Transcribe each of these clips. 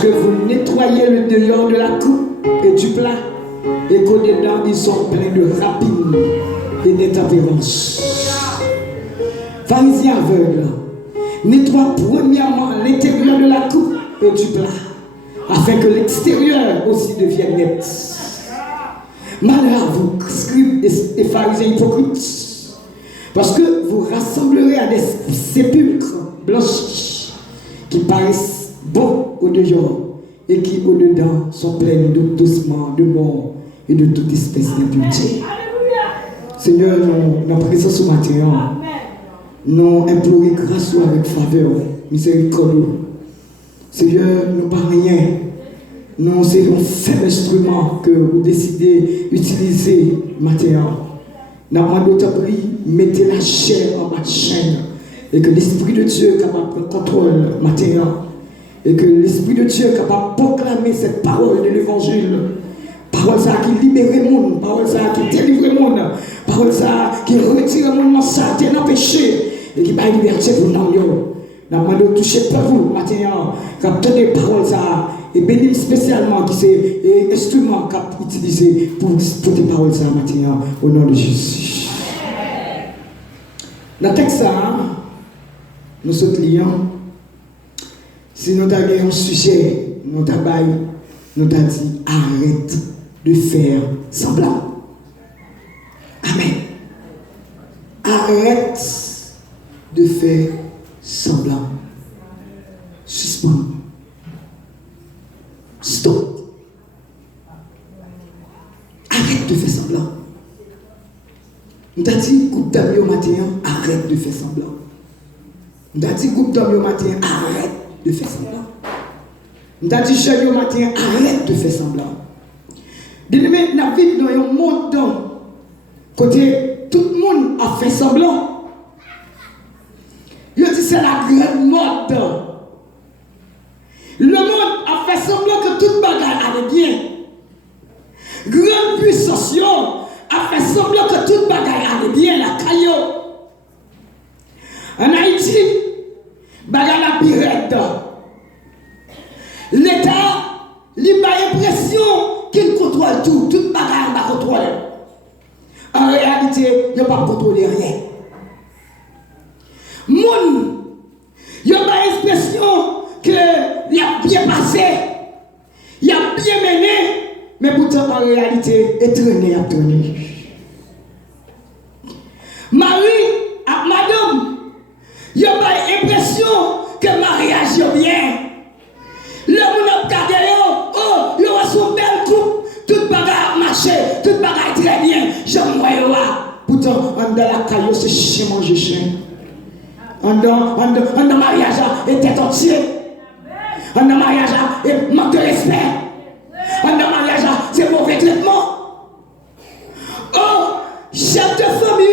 Lorsque vous nettoyez le dehors de la coupe et du plat, et qu'au-dedans ils sont pleins de rapines et d'intempérance. Pharisiens aveugles, nettoie premièrement l'intérieur de la coupe et du plat, afin que l'extérieur aussi devienne net. Malheur à vous, scribes et pharisiens hypocrites, parce que vous rassemblerez à des sépulcres blanchis qui paraissent beaux au dehors et qui au dedans sont pleins de doucement, de mort et de toute espèce d'impureté. Seigneur, nous présence ce matin, nous implorons grâce avec faveur, miséricorde. Seigneur, nous pas rien. Nous sommes un faible instrument que vous décidez d'utiliser maintenant. Nous avons d'autres prix, mettez la chair en bas de chaîne et que l'Esprit de Dieu est capable de contrôler maintenant. Et que l'Esprit de Dieu est capable de proclamer cette parole de l'Évangile. Parole ça qui libère le monde, parole ça qui délivre le monde, parole ça qui retire le monde dans ça, dans le péché, et qui va liberté pour nous. Nous avons touché par vous maintenant, capter des paroles ça, et bénir spécialement qui c'est instrument qu'a utilisé pour tes paroles ça maintenant, au nom de Jésus. Dans le texte ça, nous sommes clients. Si nous avons un sujet, nous avons dit arrête de faire semblant. Amen. Arrête de faire semblant. Suspends. Stop. Arrête de faire semblant. Nous avons dit groupe d'amis au matin, arrête de faire semblant. Nous avons dit groupe d'amis au matin, arrête de faire semblant. Nous avons dit jeune au matin, arrête de faire semblant. Bien-aimé, nous vivons dans un monde côté tout le monde a fait semblant. Je dis c'est la grande mode. Le monde a fait semblant que toute bagarre allait bien. Grande puissance a fait semblant que toute bagarre allait bien, la caillou. En Haïti, bagarre la pirate. L'État, il a l'impression qu'il contrôle tout, toute bagarre va contrôler. En réalité, il n'a pas contrôlé rien. Moun, il a pas l'impression qu'il a bien passé, il a bien mené, mais pourtant en réalité, il est traîné, il a tourné. Marie, à madame, il a pas l'impression que le mariage est bien. Le monde a regardé, oh, il y a son bel couple, toute bagarre a marché, toute bagarre est très bien, j'aime moi là. Pourtant, en dans la caillou, c'est chien manger chien. En dans mariage, et tête entière. En dans mariage, et manque de respect. En dans mariage, c'est mauvais traitement. Oh, chef de famille,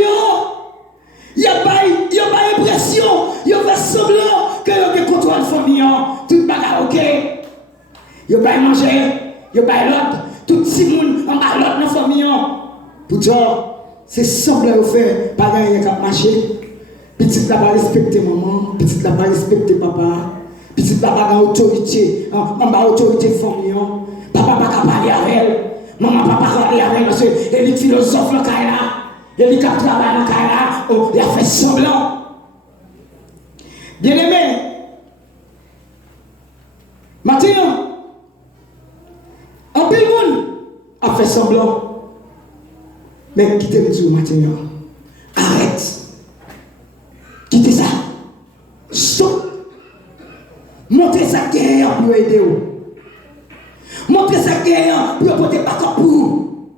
il n'y a pas l'impression, il y a pas semblant que le contrôle de famille, toute bagarre ok. Il n'y a pas manger, il n'y a pas l'autre, tout le monde en bas l'autre dans la famille. Pourtant, c'est semblant faire, pas gagner qu'à marcher. Petite n'a pas respecté maman, petite n'a pas respecté papa, petite n'a pas d'autorité, en bas autorité famille. Papa n'a pas parler avec elle, maman n'a pas parler avec elle parce qu'elle est philosophe dans le cas là, elle est cap travail dans le cas là, oh, elle a fait semblant. Bien aimé, maintenant, un peu de monde a fait semblant. Mais quittez-le tout maintenant. Arrête. Quittez ça. Stop. Montrez ça guerre pour aider vous. Montrez ça guerre pour porter pas comme pour vous.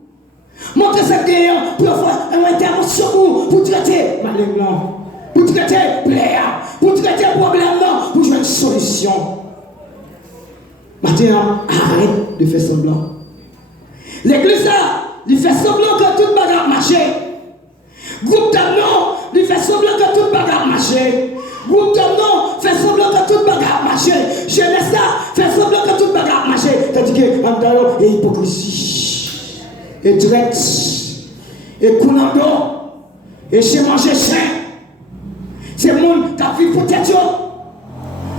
Montrez ça guerre pour faire une intervention pour traiter malin blanc. Pour traiter plaire. Pour traiter problème non. Pour jouer une solution. Maintenant, arrête de faire semblant. L'église là, il fait semblant que toute bagarre marche. Groupe d'amnon, il fait semblant que toute bagarre marche. Groupe d'amnon fait semblant que toute bagarre marche. Jeunesse là, fait semblant que toute bagarre marche. Tandis que Andalo est hypocrisie. Et traite. Et Kounando. Et chez manger chien. C'est le monde qui a vu pour tête.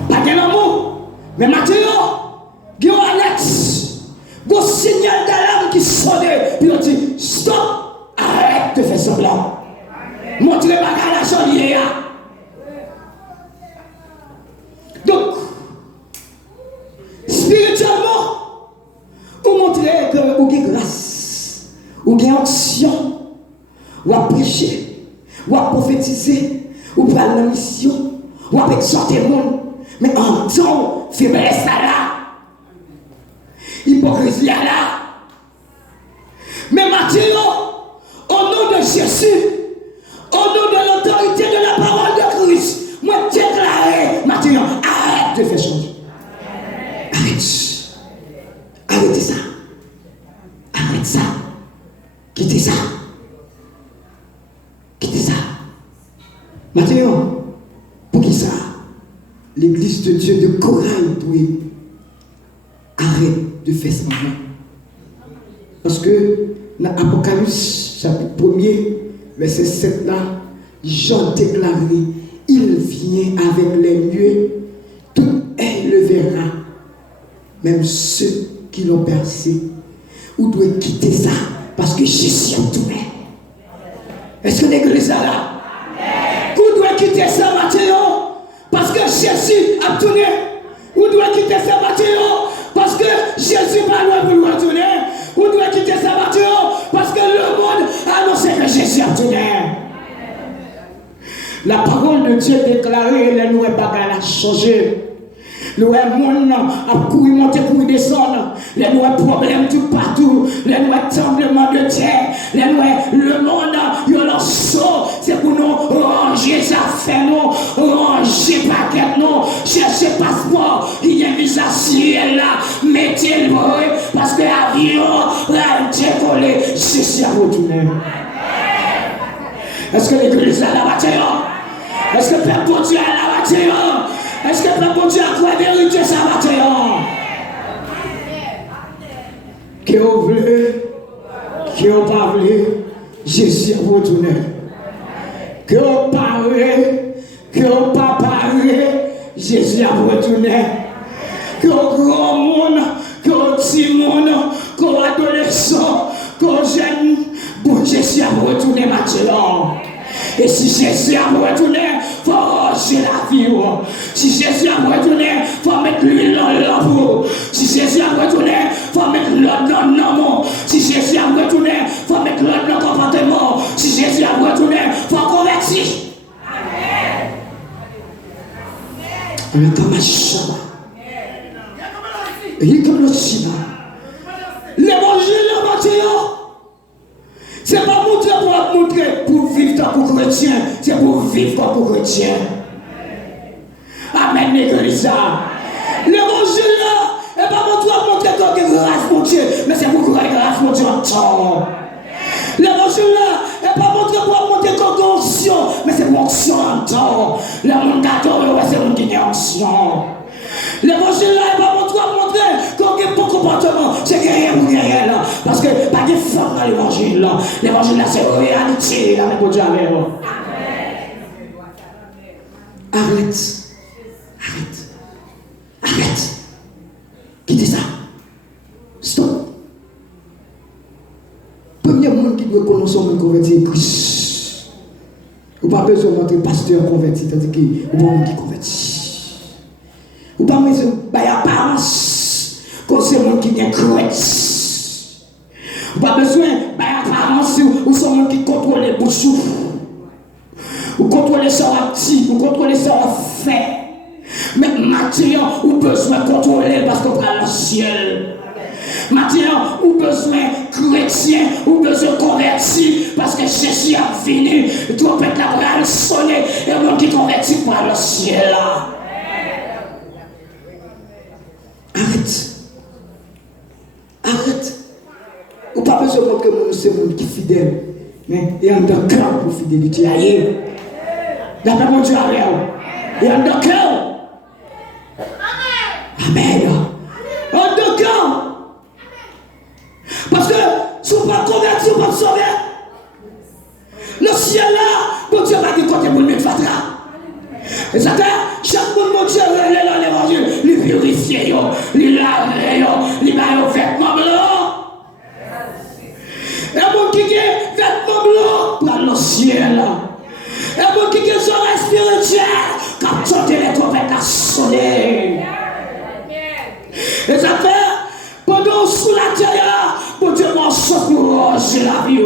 Pas de l'amour. Mais maintenant, puis on dit, stop, arrête de faire semblant. Montrez pas qu'à la chaudière. Donc, spirituellement, vous montrez que vous avez grâce, vous avez action, vous avez prêché, vous avez prophétisé, vous avez la mission, vous avez exhorté le monde, mais en temps, faiblesse là, hypocrisie là. Mais maintenant, au nom de Jésus, au nom de l'autorité de la parole de Christ, moi déclarer maintenant, arrête de faire changer. Arrête. Arrêtez ça. Arrête ça. Quittez ça. Quittez ça. Maintenant, pour qui ça? L'église de Dieu de Corail doit arrête de faire semblant. Parce que dans l'Apocalypse, chapitre 1er, verset 7 là, Jean déclaré, il vient avec les nuées, tout elle le verra, même ceux qui l'ont percé. Vous devez quitter ça, parce que Jésus a tout fait. Est-ce que l'église est là? Vous devez quitter ça, Matthieu, parce que Jésus a tourné. Vous devez quitter ça, Matthieu, parce que Jésus va loin pour nous retourner. Vous devez quitter ça, Matthieu, parce que le monde a annoncé que Jésus a tourné. La parole de Dieu déclarée, les nouveaux bagages a changé. Le monde a couru, monter, couru, descendre. Les nouveaux problèmes tout partout. Les nouveaux tremblements de terre. Les nouveaux, le monde, il y a leur saut. C'est pour nous ranger ça fait nous. Ranger paquet nous. Chercher passeport. Il y a un visa ciel là. Mettez-le parce que l'avion va décoller. C'est ça retourner. Est-ce que l'église a la bataille? Est-ce que le Père bon Dieu a la bataille? Est-ce que le Père bon Dieu a quoi vérité sa bataille? Que vous voulez, que vous pas voulez, Jésus a retourné. Que vous parlez, que vous pas parlez, Jésus a retourné. Que vous grand monde, que vous petit monde, que vous adolescent, que vous jeune, bon Jésus a retourné maintenant. Et si Jésus a retourné, il faut ranger la vie. Si Jésus a retourné, il faut mettre l'huile dans l'eau. Si Jésus a retourné, il faut mettre l'autre dans l'amour. Si Jésus a retourné, il faut mettre l'autre dans le comportement. Si Jésus a retourné, il faut convertir. Amen. Comme un chat. Et comme le china. L'évangile est bâti. C'est pas pour vivre comme chrétien, c'est pour vivre comme chrétien. Amen, l'église. L'évangile là, n'est pas pour montrer que grâce mon Dieu, mais c'est pour grâce mon Dieu en temps. L'évangile là, n'est pas pour montrer que onction, mais c'est pour onction en temps. Le monde adore, c'est mon qui est onction. L'évangile là, n'est pas pour montrer qu'on a bon comportement, c'est guerrier ou guerrier là. Parce que pas de forme dans l'évangile là. L'évangile là, c'est réalité, là, mais pour Dieu avec vous. Arrête. Arrête. Arrête. Quittez ça. Stop. Premier monde qui doit connaître son monde converti, Christ. Vous n'avez pas besoin d'être pasteur converti, tandis que vous n'avez pas qui converti. Ou pas besoin d'apparence comme c'est monde qui est crête. Ou pas besoin d'apparence ou c'est monde qui contrôle les bouchons. Ou contrôler ça actif, ou contrôler ça fait. Mais maintenant, ou besoin de contrôler parce qu'on prend le ciel. Maintenant, ou besoin chrétien, ou besoin converti parce que Jésus a fini. Trompette la bras sonner et le monde qui convertit par le ciel là. Arrête. Arrête. Ou pas besoin de montrer que c'est monde qui est fidèle. Mais il y a un cœur pour fidélité. D'après mon Dieu, il y a un cœur. Amen. Un cœur. Parce que si vous ne pas convertir, vous ne pas sauver. Le ciel là, mon Dieu va dire côté pour le mettre fatra. Et ça, chaque monde, mon Dieu, il est dans l'évangile, il purifie, il lave, il met un vêtement blanc. Et ça fait, pendant sous la terre, bon Dieu m'a sauvé pour ranger la vie,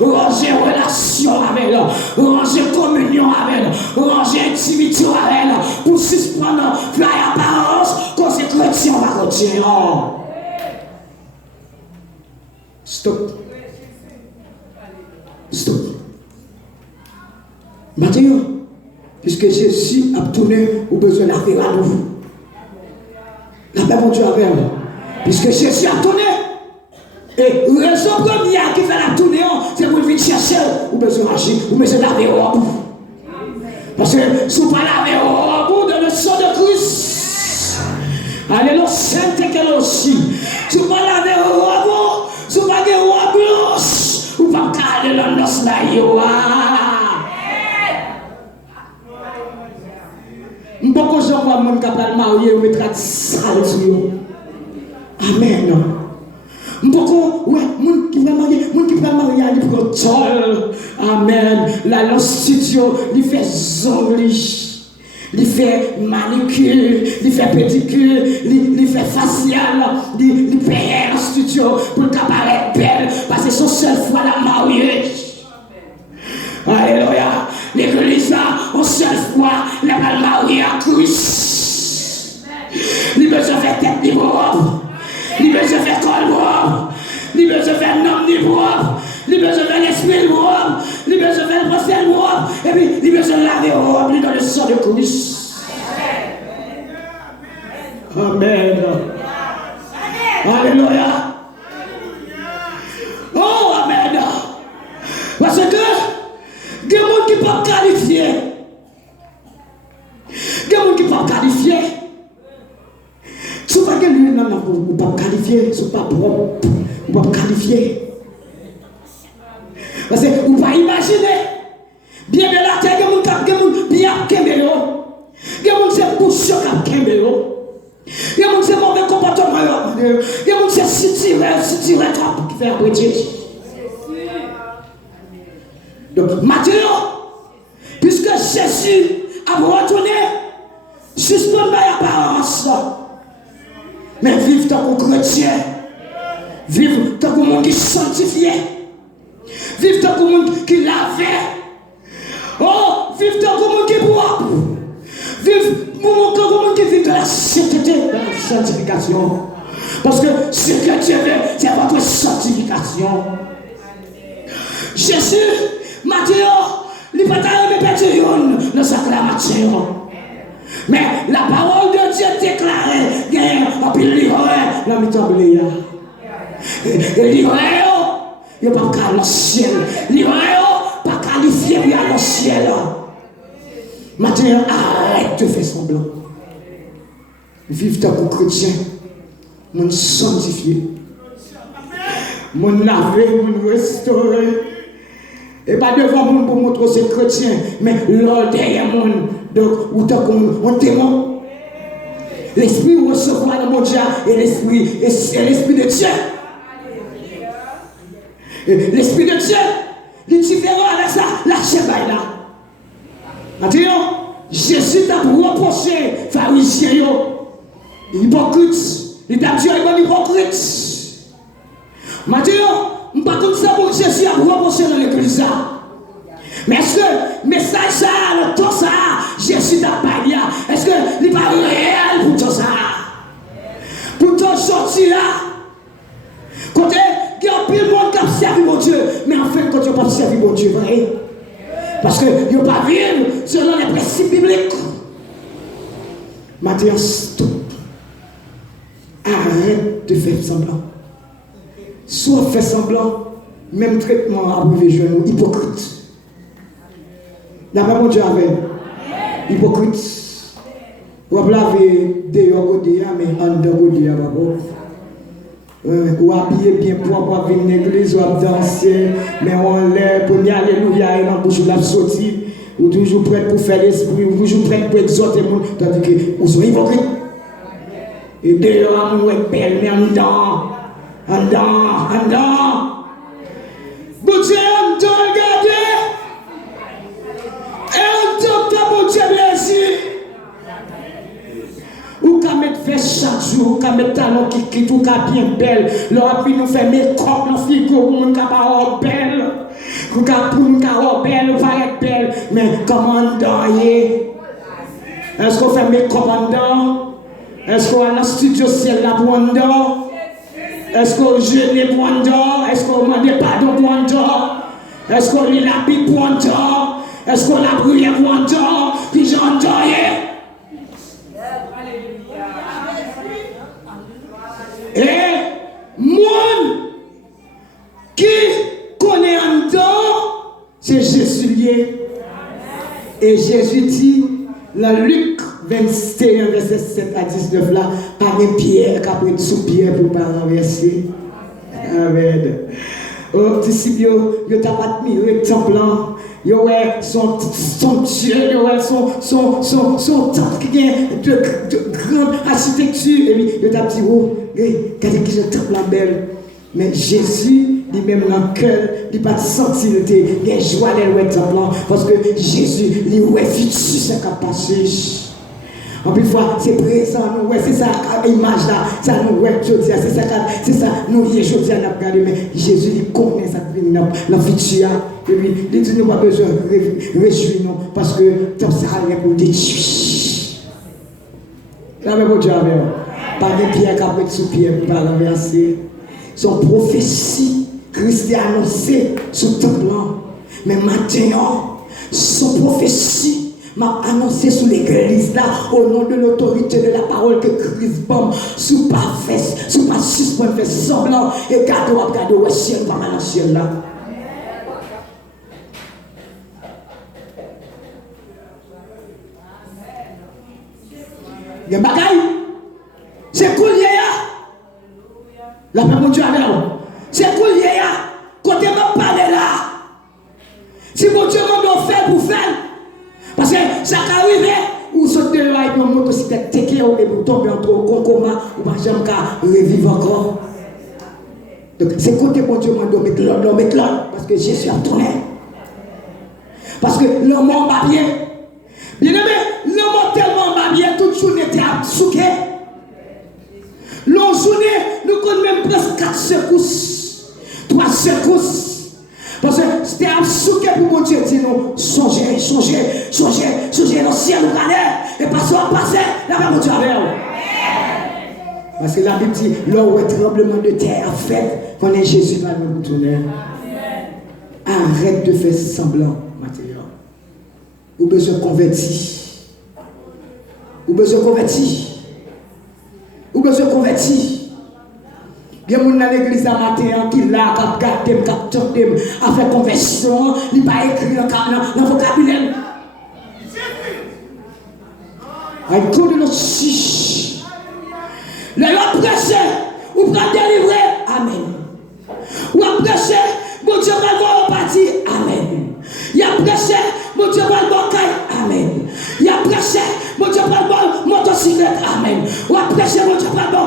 ranger relation avec elle, ranger communion avec elle, ranger intimité avec elle, pour suspendre la apparence, quand c'est chrétien, on va continuer. Stop. Stop. Maintenant, puisque Jésus a tourné au besoin de la paix à nous. La paix, mon Dieu, avec elle. Puisque Jésus a tourné. Et la raison première qui fait la tournée, c'est pour venir chercher ou besoin d'agir, ou besoin de laver au bout. Parce que si vous ne lavez au bout de le sang de Christ, alléluia, sainte qu'elle aussi. Si vous ne lavez au bout, si vous ne lavez au blanche, vous ne pouvez pas aller dans le noce là. Beaucoup de gens voient mon capable marié ou mettre sale sur eux. Amen. Beaucoup, ouais, mon qui va marier, il prend tol. Amen. La l'institution, il fait zongli, il fait manicure, il fait pédicure, il fait facial, il fait l'institution pour le paraître belle, parce que c'est son seule fois la mariée. Alléluia. L'église là, on seule fois, la balle mariée à Christ. Il besoin de faire tête ni propre. Il besoin de faire col propre. Il besoin de faire nom ni propre. Il besoin de faire l'esprit propre. Il besoin de faire le procès propre. Et puis, il besoin de laver propre dans le sang de Christ. Amen. Alléluia. Oh, amen. Parce que il y a des gens qui ne peuvent pas qualifier. Il y a des gens qui ne peuvent pas qualifier. Si vous ne pouvez pas qualifier, si vous ne pouvez pas propre, vous ne pouvez pas qualifier. Parce que vous ne pouvez pas imaginer. Bien de la terre, il y a des gens qui bien kembelo. Il y a des gens qui poussent qui kembelo. Il y a des gens qui mauvais comportement. Il y a des gens qui si tirent qui fait apprécier. Donc, maintenant, puisque Jésus a retourné, suspendre l'apparence, mais vivre tant que chrétien, vivre tant que monde qui sanctifié, vivre tant que monde qui lavait, oh, vivre tant que monde qui propre, vivre tant que monde qui vit de la sainteté, de la sanctification. Parce que ce que Dieu veut, c'est votre sanctification. Jésus, Matthieu, il ne peut pas perdre dans sa acclamation. Mais la parole de Dieu déclarée, il y a un peu de livre, la mi-temps de l'IA. Et livre, il n'y a pas qu'à le ciel. Livre, pas qualifié à le ciel. Matthieu, arrête de faire semblant. Vive ta pour chrétien, mon sanctifié, mon lavé, mon restauré. Et pas devant monde pour montrer ces chrétiens, mais l'ordre derrière monde. Donc, où t'as on témoin. L'esprit recevoir dans mon Dieu et l'esprit de Dieu. L'esprit de Dieu, il est différent avec ça, la chevaille là. Maintenant, Jésus t'a reproché, pharisien, hypocrite. Il t'a dit, il est hypocrite. Maintenant, je ne sais pas comme ça pour Jésus a reproché dans l'église. Mais est-ce que le message ça, le temps ça, Jésus t'a pas dit, est-ce que il n'est pas réel pour tout ça? Pour ton sortir là, quand il y a plus de monde qui a servi mon Dieu, mais en fait, quand tu n'as pas servi mon Dieu, vrai? Parce que il n'y a pas vivre selon les principes bibliques. Matthieu, stop. Arrête de faire semblant. Soit fait semblant, même traitement à arriver jeune, hypocrite. La maman Dieu avait hypocrite. Vous avez des yogodia, mais en dogodia, ou habillé bien propre, venir à l'église, ou danser, mais on l'air pour dire alléluia, et dans la bouche de la sortie, ou toujours prêt pour faire l'esprit, ou toujours prêt pour exhorter le monde, tandis que vous sont hypocrites. Et dehors, on est belle, mais en dedans. En dedans. Bon Dieu, on te regarde. Et on te bon Dieu, merci. Ou qu'à mettre veste chaque jour, qu'à mettre talons qui tout cas bien belle. Leur puis nous faire make-up, nos filles pour nous pas belle. Pour nous pas belle, pas être belle. Mais comment d'envoyer? Est-ce qu'on fait make-up en dedans? Est-ce qu'on a dans studio ciel là pour en dedans? Est-ce qu'on jeûne pour en dedans? Est-ce qu'on demande pardon pour en dedans? Est-ce qu'on lit la Bible pour en dedans? Est-ce qu'on a brûlé pour en dedans? Puis j'en doye. Et moi qui connaît en dedans, c'est Jésus lié. Et Jésus dit dans Luc 21, verset 7 à 19 là, pas de pierre qui sous pierre pour ne pas renverser. Amen. Oh, disciples, ils n'ont pas admiré le temple. Ils ont son Dieu, ils ont son temple qui a de grande architecture. Et puis, ils ont dit, oh, regardez qui est le temple belle. Mais Jésus, lui-même dans le cœur, il n'a pas senti la joie de le temple. Parce que Jésus, il est futur, c'est ce qui a passé. En plus, c'est présent, nous, c'est ça, l'image là, ça nous, c'est ça, nous, aujourd'hui, on a regardé, mais Jésus, il connaît ça qui vient dans le futur. Et puis, il dit, nous n'avons pas besoin de réjouir, parce que tout ça, il est pour détruire. Là, mais bon Dieu, pas de pierre qui a pris sous pierre pour pas renverser. Son prophétie, Christ a annoncé sous tout plan. Mais maintenant, son prophétie, m'a annoncé sous l'église là, au nom de l'autorité de la parole que Christ bombe, sous pas fesse, sous pas suspendre, fait semblant, et gardez au ciel, pas mal dans le ciel là. Il y a un bagaille, c'est cool, la paix mon Dieu avec vous. C'est cool, côté m'a parlé là. Si mon Dieu m'a fait pour faire, parce que ça arrive, ou saute de là et puis on motocyclette, et vous tombez entre un coma, ou pas jamais revivre encore. Donc c'est côté mon Dieu m'a donné parce que Jésus a tourné. Parce que l'homme va bien. Bien aimé, l'homme tellement va bien, toute journée était absouqué. L'autre journée, nous connaissons même presque 4 secousses, 3 secousses. Parce que c'était absouqué pour mon Dieu dire nous, songez dans le ciel, nous allons, et passons à passer, là bas mon Dieu avec vous. Parce que la Bible dit, l'eau est tremblement de terre a fait, qu'on est Jésus va nous retourner. Arrête de faire semblant, Mathieu. Ou besoin de convertir. Ou besoin de convertir. Ou besoin de convertir. Il y a des gens dans l'église à matin qui là, qui gardent, qui attendent, à faire conversion, il pas écrit dans le vocabulaire. Avec tout de notre chiche. Les gens pressés, ou prennent délivrer, Amen. Ou pressés, mon Dieu va voir au parti, Amen. Il y a pressé, mon Dieu va le bon caille, Amen. Il y a pressé, mon Dieu va le bon motocyclette, Amen. Ou pressé, mon Dieu va le bon,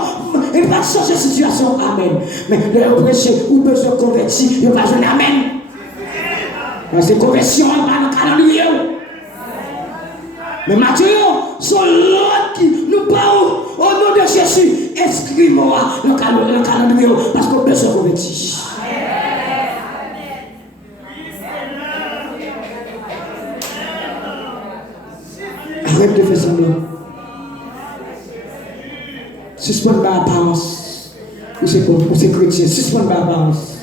il va changer de situation, Amen. Mais le prêcher, ou besoin de convertir, il va jouer Amen. C'est conversion, il va dans le calendrier. Mais Matthieu, son l'autre qui nous parle au nom de Jésus, inscris-moi dans le calendrier, parce qu'on a besoin de convertir. Arrête de faire semblant. Suspendre l'apparence. Ou c'est chrétien. Suspendre l'apparence.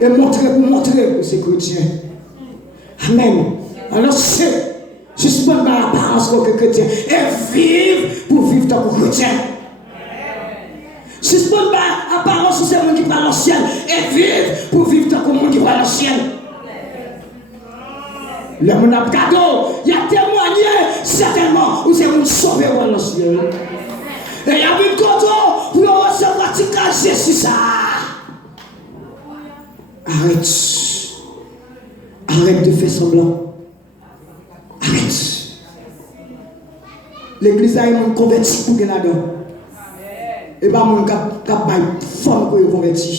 Et montrer que c'est chrétien. Amen. Alors c'est suspendre l'apparence comme chrétien. Et vivre pour vivre tant que chrétien. Suspendre l'apparence où c'est le monde qui va dans le ciel. Et vivre pour vivre tant que le monde qui va dans le ciel. Le monde a cadeau, il y a témoigné certainement où c'est mon sauver dans le ciel. Et il y a une cadeau pour recevoir Jésus ça. Arrête de faire semblant. Arrête. L'église a été convertie pour qu'elle là-dedans. Et pas mon cap femme pour convertir.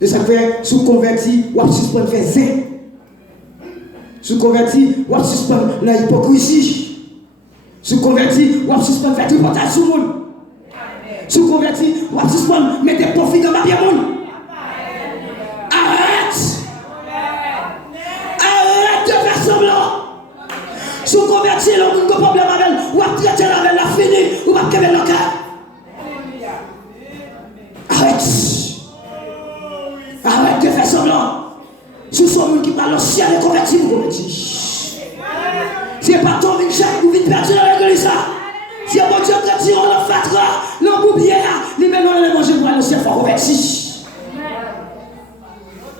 Et ça fait sous converti, ou à suspendre faire zin. Se convertir, ou à suspendre la hypocrisie. Si converti, ou suspendre faire tripotage sur le monde. Si converti, ou suspendre mettre des profits dans ma vie monde. Arrête! Arrête de faire semblant! Si vous convertissez le monde comme problème avec elle, ou à traiter avec la fini, ou à quérir le cœur. Arrête! Arrête de faire semblant. Si vous êtes monde qui parle au ciel et converti, vous convertissez. Si pas ton Michel, vous vite perdu dans l'église. Si un bon Dieu te tire, on en fatra, l'on boubier là, les maintenant les manger pour aller au ciel, il faut convertir.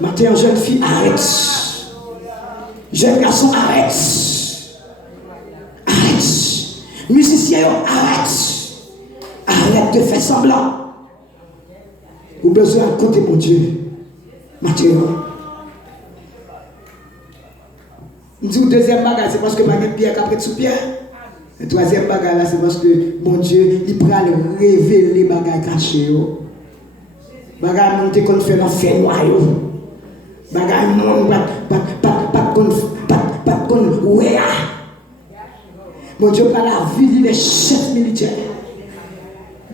Maintenant, jeune fille, arrête. Jeune garçon, arrête. Musicien, arrête. Arrête de faire semblant. Vous avez besoin de côté mon Dieu. Matthieu. Je dis le deuxième bagage, c'est parce que je suis Pierre qui sous Pierre. Le troisième bagage, là, c'est parce que mon Dieu, il prend le révéler les bagages cachés. Bagage monté qu'on fait dans le fait noir. Bagage pas qu'on ouais. Mon Dieu prend la vie des chefs militaires.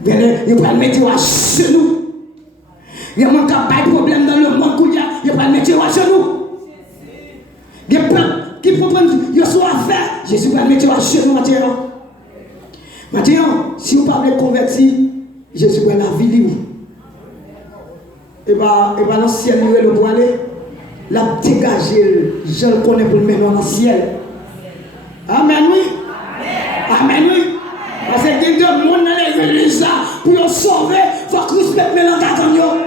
Il prend le mettre à genoux. Il y a un problème dans le monde, il prend le mettre à genoux. Il y a plein qui proposent, il y a soit à faire. Jésus va le mettre à genoux maintenant. Maintenant, si vous parlez convertir, Jésus va la vie libre. Et bien, dans le ciel, il va aller. La dégager, je le connais pour le mettre dans le ciel. Amen, oui. Amen, oui. Parce que il y a des gens dans l'église pour les sauver, il faut que Christ mette le langage dans eux.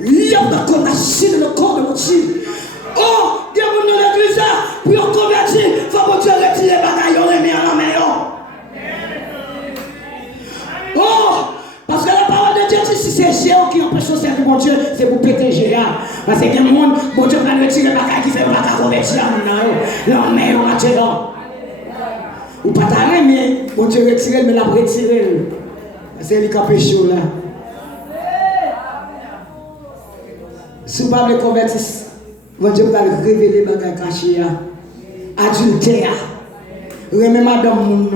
Il y a des condamnations dans le corps de mon Dieu. Oh, il y a des gens dans l'église pour les convertir, il faut que Dieu retire les bagages et les mettre en la main. Oh, parce que la parole de Dieu, si c'est géant qui empêche de servir mon Dieu, c'est pour péter géant. Parce que le monde, mon Dieu va retirer les bagages qui fait le bagage convertir en main maintenant. Ou pas t'arrêter, mais mon Dieu retire, mais la retirer. C'est lui qui a péché là. Si vous parlez de convertir, mon Dieu va révéler les bagages cachés. Adultère. Remets madame mon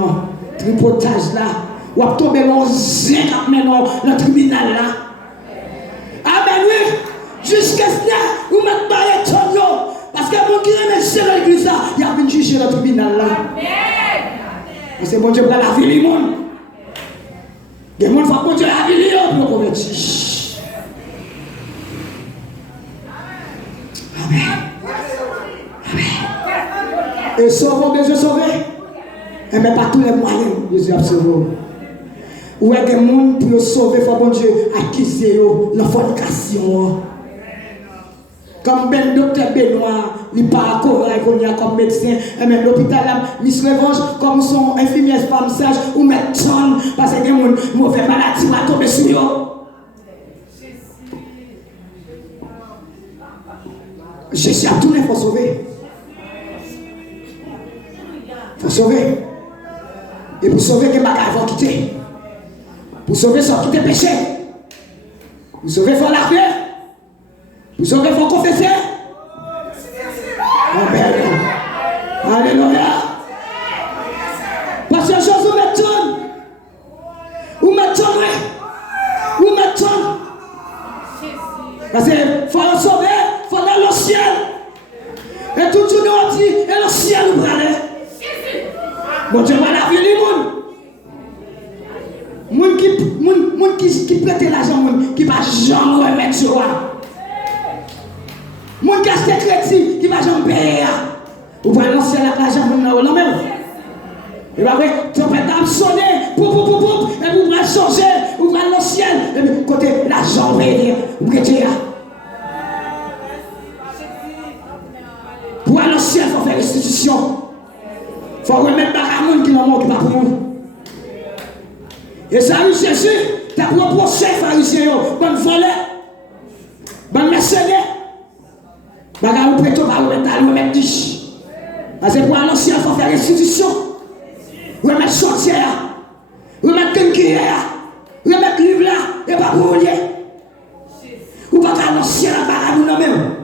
tripotage là. Ou à tomber dans le tribunal là. Amen, oui. Jusqu'à ce que vous mettez pas les tonneaux. Parce que mon qui remet dans l'église là, il y a bien jugé dans le tribunal là. Parce que mon Dieu prend la vie du monde. Les gens font mon Dieu la vie du monde pour convertir. Amen. Amen. Et sauvons besoin de sauver. Mais pas tous les moyens, Jésus a sauvé. Où est-ce que les gens pour sauver, il faut bon Dieu acquiser la fornication. Comme ben docteur Benoît, il part à Corail comme médecin, et même l'hôpital, Miss Revanche, comme son infirmière femme sage, ou mettre John, parce que les gens mauvais maladie va tomber sur eux. Jésus a tout, il faut sauver. Il faut sauver. Et pour sauver, que bagages vont quitter. Pour sauver, sans quitter péché. Pour sauver, il faut l'arder. Pour sauver, il faut confesser. Amen. Alléluia. Parce que chose où m'étonne. Où m'étonne, oui. Où m'étonne. Parce qu'il faut sauver, il faut aller au ciel. Et tout le monde dit, et le ciel nous prend. Mon Dieu va la vie du monde. Moun qui prête l'argent, moun qui va jamais remettre sur moi. Moun qui a acheté crédit, qui va jamais payer. Ou va lancer l'argent, moun nan ou même. Et va tu vas sonner, et vous va changer, vous va dans le ciel, et puis côté l'argent payer, vous prêtez. Pour aller dans le ciel, il faut faire restitution. Il faut remettre par un monde qui n'en manque pas pour nous. Et ça, Jésus, tu as reproché les pharisiens, bonne volée, bonne mercenaire. Bagarre ou plutôt, va remettre 10. Parce que pour aller au ciel, il faut faire restitution. Remettre sorcière, remettre quinquillère, remettre livre là, et pas pour lier. Ou pas aller au ciel, bagarre nous même.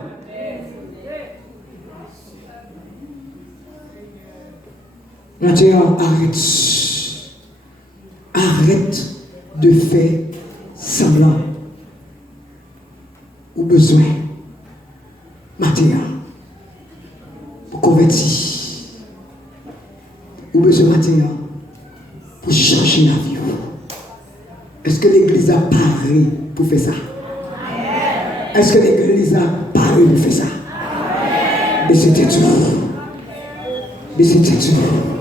Maintenant, arrête. Arrête de faire semblant. Ou besoin. Maintenant, pour convertir. Ou besoin maintenant pour changer la vie. Est-ce que l'Église a paré pour faire ça? Est-ce que l'Église a paré pour faire ça? Mais c'était tout. Mais c'était tout.